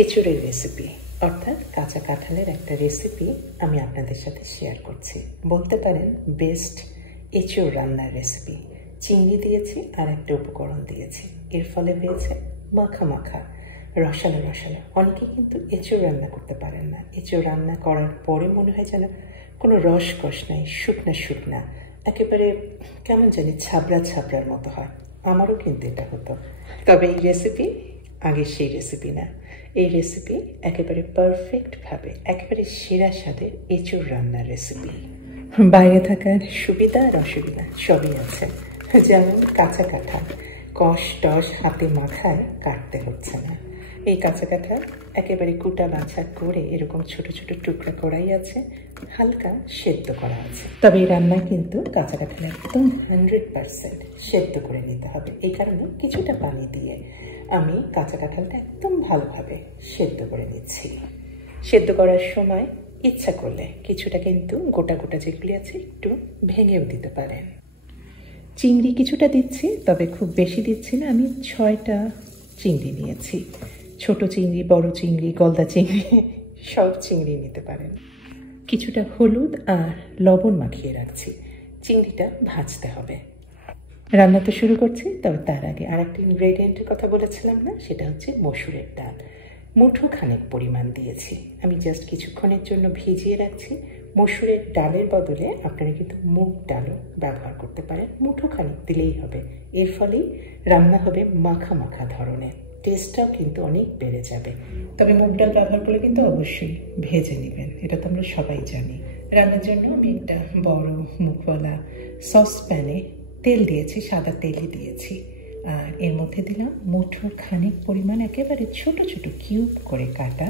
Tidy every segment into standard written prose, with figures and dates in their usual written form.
এঁচোড়ের recipe অর্থাৎ কাঁচা কাঁঠালের একটা রেসিপি আমি আপনাদের সাথে শেয়ার করছি। বলতে পারেন বেস্ট এঁচোড় রান্নার রেসিপি। চিংড়ি দিয়েছি আর একটা উপকরণ দিয়েছি, এর ফলে হয়েছে মাখা মাখা, রসালো রসালো। অনেকে কিন্তু এঁচোড় রান্না করতে পারেন না। এঁচোড় রান্না করার পরে মনে হয় যেন কোনো রসকস নাই, শুকনা শুকনা, একেবারে কেমন জানি ছাবড়া ছাবড়ার মতো হয়। আমারও কিন্তু এটা হতো। তবে এই রেসিপি আগের সেই রেসিপি না। এই রেসিপি একেবারে পারফেক্টভাবে, একেবারে সেরা স্বাদের এঁচোড় রান্নার রেসিপি। বাইরে থাকার সুবিধা আর অসুবিধা সবই আছে। যেমন কাঁচা কাঁঠাল কষ টস হাতে মাখায় কাটতে হচ্ছে না। এই কাঁচা কাঁঠাল একেবারে কুটা বাছা করে এরকম ছোট ছোট টুকরা করাই আছে, হালকা সেদ্ধ করা আছে। তবে এই রান্নায় কিন্তু কাঁচা কাঁঠাল একদম 100% সেদ্ধ করে নিতে হবে। এই কারণে কিছুটা পানি দিয়ে আমি কাঁচা কাঁঠালটা একদম ভালোভাবে সেদ্ধ করে নিচ্ছি। সেদ্ধ করার সময় ইচ্ছা করলে কিছুটা কিন্তু গোটা গোটা যেগুলি আছে একটু ভেঙেও দিতে পারেন। চিংড়ি কিছুটা দিচ্ছি, তবে খুব বেশি দিচ্ছি না। আমি 6টা চিংড়ি নিয়েছি। ছোট চিংড়ি, বড় চিংড়ি, গলদা চিংড়ি সব চিংড়ি নিতে পারেন। কিছুটা হলুদ আর লবণ মাখিয়ে রাখছি। চিংড়িটা ভাজতে হবে। রান্না তো শুরু করছি, তবে তার আগে আর একটা ইনগ্রেডিয়েন্টের কথা বলেছিলাম না, সেটা হচ্ছে মসুরের ডাল। মুঠো খানেক পরিমাণ দিয়েছি। আমি জাস্ট কিছুক্ষণের জন্য ভিজিয়ে রাখছি। মসুরের ডালের বদলে আপনারা কিন্তু মুগ ডালও ব্যবহার করতে পারেন। মুঠো খানিক দিলেই হবে। এর ফলেই রান্না হবে মাখা মাখা ধরনের, টেস্টটাও কিন্তু অনেক বেড়ে যাবে। তবে মুগ ডাল ব্যবহার করলে কিন্তু অবশ্যই ভেজে নেবেন, এটা তো আমরা সবাই জানি। রান্নার জন্য আমি একটা বড় মুখওয়ালা সসপ্যানে তেল দিয়েছি, সাদা তেলই দিয়েছি। আর এর মধ্যে দিলাম মুঠোর খানিক পরিমাণ একেবারে ছোট ছোট কিউব করে কাটা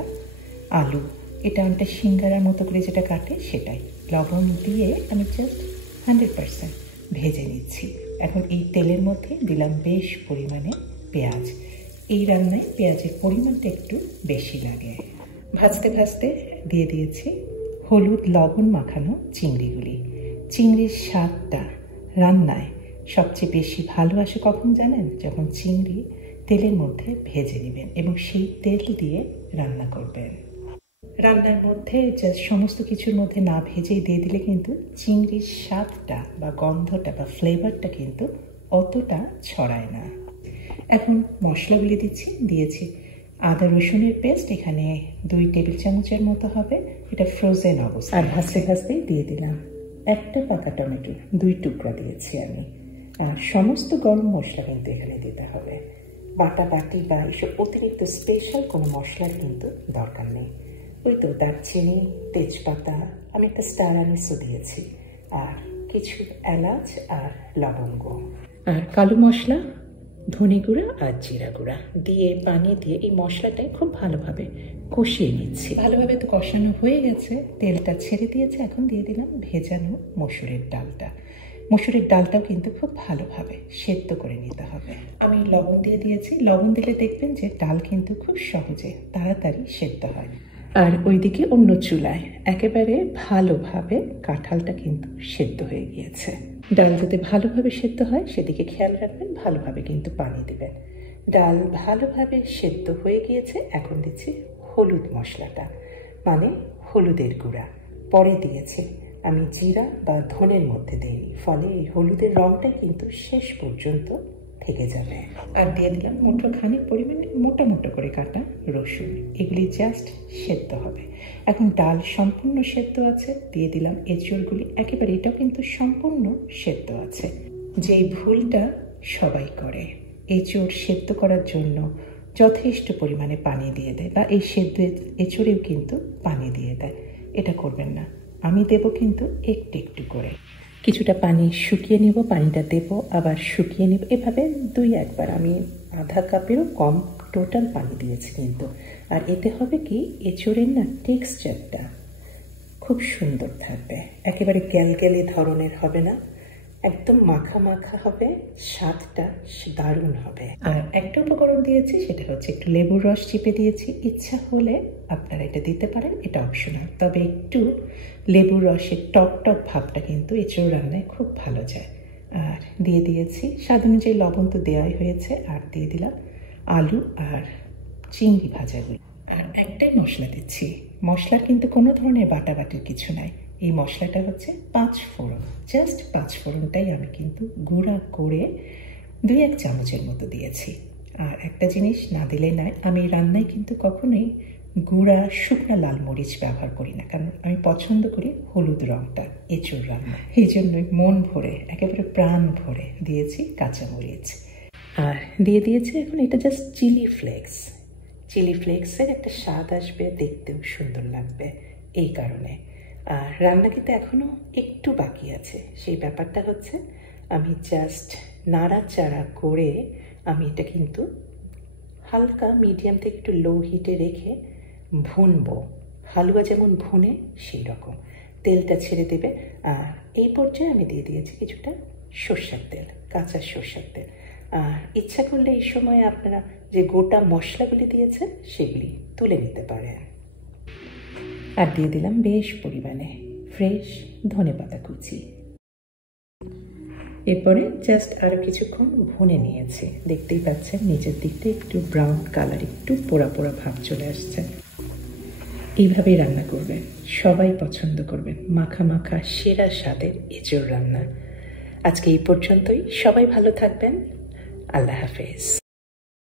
আলু। এটা একটা সিঙ্গারার মতো করে যেটা কাটে সেটাই। লবণ দিয়ে আমি জাস্ট 100% ভেজে নিচ্ছি। এখন এই তেলের মধ্যে দিলাম বেশ পরিমাণে পেঁয়াজ। এই রান্নায় পেঁয়াজের পরিমাণটা একটু বেশি লাগে। ভাজতে ভাজতে দিয়ে দিয়েছি হলুদ লবণ মাখানো চিংড়িগুলি। চিংড়ির স্বাদটা রান্নায় সবচেয়ে বেশি ভালো আসে কখন জানেন? যখন চিংড়ি তেলের মধ্যে ভেজে নেবেন এবং সেই তেল দিয়ে রান্না করবেন। রান্নার মধ্যে সমস্ত কিছুর মধ্যে না ভেজেই দিয়ে দিলে কিন্তু চিংড়ির স্বাদটা বা গন্ধটা বা ফ্লেভারটা কিন্তু অতটা ছড়ায় না। এখন মশলাগুলি দিয়েছি আদা রসুনের পেস্ট, এখানে 2 টেবিল চামচের মতো হবে, এটা ফ্রোজেন অবস্থা। আর ভাজতে ভাজতেই দিয়ে দিলাম একটা পাকা টমেটো, 2 টুকরা দিয়েছি আমি। আর সমস্ত গরম মশলা কিন্তু এখানে দিতে হবে। বাটা বাটি বা এসব অতিরিক্ত স্পেশাল কোনো মশলার কিন্তু দরকার নেই। ওই তো দারচিনি, তেজপাতা, আমি একটা স্টার আনিসও দিয়েছি, আর কিছু এলাচ আর লবঙ্গ, আর কালো মশলা, ধনে গুঁড়া আর জিরা গুঁড়া দিয়ে পানি দিয়ে এই মশলাটাই খুব ভালোভাবে কষিয়ে নিচ্ছি। ভালোভাবে তো কষানো হয়ে গেছে, তেলটা ছেড়ে দিয়েছে। এখন দিয়ে দিলাম ভেজানো মসুরের ডালটা। মসুরের ডালটাও কিন্তু খুব ভালোভাবে সেদ্ধ করে নিতে হবে। আমি লবণ দিয়ে দিয়েছি। লবণ দিলে দেখবেন যে ডাল কিন্তু খুব সহজে তাড়াতাড়ি সেদ্ধ হয়। আর ওইদিকে অন্য চুলায় একেবারে ভালোভাবে কাঁঠালটা কিন্তু সেদ্ধ হয়ে গিয়েছে। ডাল যাতে ভালোভাবে সেদ্ধ হয় সেদিকে খেয়াল রাখবেন, ভালোভাবে কিন্তু পানি দেবেন। ডাল ভালোভাবে সেদ্ধ হয়ে গিয়েছে। এখন দিচ্ছি হলুদ মশলাটা, মানে হলুদের গুঁড়া। পরে দিয়েছি, আমি জিরা বা ধনের মধ্যে দিইনি, ফলে এই হলুদের রঙটাই কিন্তু শেষ পর্যন্ত থেকে যাবে। আর দিয়ে দিলাম মুঠো খানিক পরিমাণে মোটা মোটো করে কাটা রসুন। এগুলি জাস্ট সেদ্ধ হবে। এখন ডাল সম্পূর্ণ সেদ্ধ আছে, দিয়ে দিলাম এঁচোড়গুলি। একেবারে এটাও কিন্তু সম্পূর্ণ সেদ্ধ আছে। যেই ভুলটা সবাই করে, এঁচোড় সেদ্ধ করার জন্য যথেষ্ট পরিমাণে পানি দিয়ে দেয়, বা এই সেদ্ধ এঁচোড়েও কিন্তু পানি দিয়ে দেয়। এটা করবেন না। আমি দেব কিন্তু একটু একটু করে, কিছুটা পানি শুকিয়ে নিব, পানিটা দেব আবার শুকিয়ে নিব, এভাবে 2-1 বার। আমি আধা কাপেরও কম টোটাল পানি দিয়েছি কিন্তু। আর এতে হবে কি, এঁচোড়ের না টেক্সচারটা খুব সুন্দর থাকবে, একেবারে গ্যালগ্যালে ধরনের হবে না, একদম মাখা মাখা হবে, স্বাদটা দারুণ হবে। আর একটা উপকরণ দিয়েছি, সেটা হচ্ছে একটু লেবুর রস চিপে দিয়েছি। ইচ্ছা হলে আপনারা এটা দিতে পারেন, এটা অপশনাল। তবে একটু লেবুর রসের টক টক ভাবটা কিন্তু এঁচোড় রান্নায় খুব ভালো যায়। আর দিয়ে দিয়েছি স্বাদ অনুযায়ী লবণ তো দেওয়াই হয়েছে। আর দিয়ে দিলাম আলু আর চিংড়ি ভাজাগুলো। আর একটাই মশলা দিচ্ছি। মশলার কিন্তু কোনো ধরনের বাটাবাটির কিছু নাই। এই মশলাটা হচ্ছে 5 ফোড়ন। জাস্ট 5 ফোড়নটাই আমি কিন্তু গুঁড়া করে 2-1 চামচের মতো দিয়েছি। আর একটা জিনিস না দিলে নাই, আমি রান্নায় কিন্তু কখনোই গুঁড়া শুকনা লাল মরিচ ব্যবহার করি না, কারণ আমি পছন্দ করি হলুদ রঙটা এঁচোড় রান্না। এই জন্যই মন ভরে, একেবারে প্রাণ ভরে দিয়েছি কাঁচামরিচ। আর দিয়ে দিয়েছি এখন এটা জাস্ট চিলি ফ্লেক্স। চিলি ফ্লেক্সের একটা স্বাদ আসবে, দেখতেও সুন্দর লাগবে এই কারণে। আর রান্না কিন্তু এখনও একটু বাকি আছে। সেই ব্যাপারটা হচ্ছে আমি জাস্ট নাড়াচাড়া করে আমি এটা কিন্তু হালকা মিডিয়াম থেকে একটু লো হিটে রেখে ভুনবো। হালুয়া যেমন ভুনে সেই রকম তেলটা ছেড়ে দেবে। আর এই পর্যায়ে আমি দিয়ে দিয়েছি কিছুটা সর্ষের তেল, কাঁচা সর্ষের তেল। আর ইচ্ছা করলে এই সময় আপনারা যে গোটা মশলাগুলি দিয়েছেন সেগুলি তুলে নিতে পারেন। আর দিয়ে দিলাম বেশ পরিমাণে ফ্রেশ ধনেপাতা কুচি। এরপরে জাস্ট আরও কিছুক্ষণ ভুনে নিয়েছি। দেখতেই পাচ্ছেন নিচের দিকটা একটু ব্রাউন কালার, একটু পোড়া পোড়া ভাব চলে আসছে। এইভাবেই রান্না করবেন, সবাই পছন্দ করবেন। মাখা মাখা সেরা স্বাদের এঁচোড় রান্না। আজকে এই পর্যন্তই। সবাই ভালো থাকবেন। আল্লাহ হাফেজ।